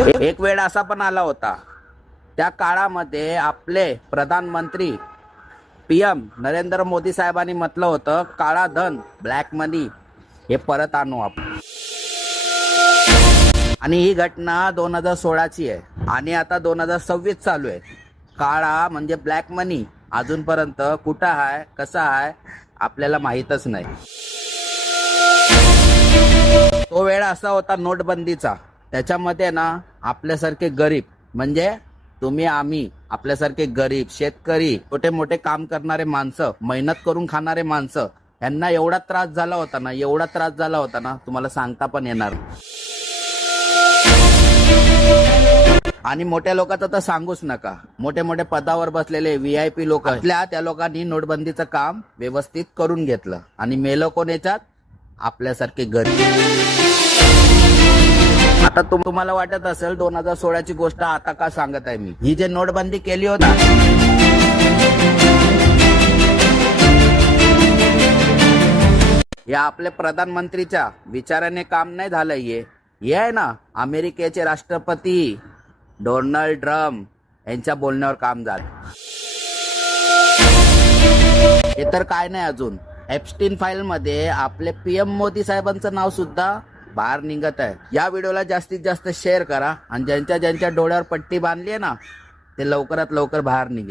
एक वेळ असा पण आला होता, त्या काळामध्ये आपले प्रधानमंत्री PM नरेंद्र मोदी साहेबांनी म्हटलं होतं, काळा धन ब्लॅक मनी हे परत आणू आपण. आणि ही घटना 2016ची आहे आणि आता 2026 चालू आहे. काळा म्हणजे ब्लॅक मनी अजूनपर्यंत कुठं आहे, कसा आहे आपल्याला माहीतच नाही. तो वेळ असा होता नोटबंदीचा. त्याच्यामध्ये ना आपल्यासारखे गरीब म्हणजे तुम्ही आम्ही आपल्यासारखे गरीब शेतकरी छोटे मोठे काम करणारे माणसं मेहनत करून खाणारे माणसं यांना एवढा त्रास झाला होता ना तुम्हाला सांगता पण येणार. आणि मोठ्या लोकांचं तर सांगूच नका. मोठे मोठे पदावर बसलेले VIP लोक त्या लोकांनी नोटबंदीचं काम व्यवस्थित करून घेतलं आणि मेलं कोण याच्यात? आपल्यासारखे गरीब. आता तुम्हाला वाटत असेल 2016ची गोष्ट आता का सांगत आहे मी. ही जे नोटबंदी केली होती या आपल्या प्रधानमंत्रीच्या विचाराने काम नाही झालं. हे आहे ना अमेरिकेचे राष्ट्रपती डोनाल्ड ट्रम्प यांच्या बोलण्यावर काम झालं. हे तर काय नाही, अजून एप्स्टीन फाईल मध्ये आपले PM मोदी साहेबांचं नाव सुद्धा बाहेर निघत आहे. या व्हिडिओला जास्तीत जास्त शेअर करा आणि ज्यांच्या डोळ्यावर पट्टी बांधली आहे ना ते लवकरात लवकर बाहेर निघेल.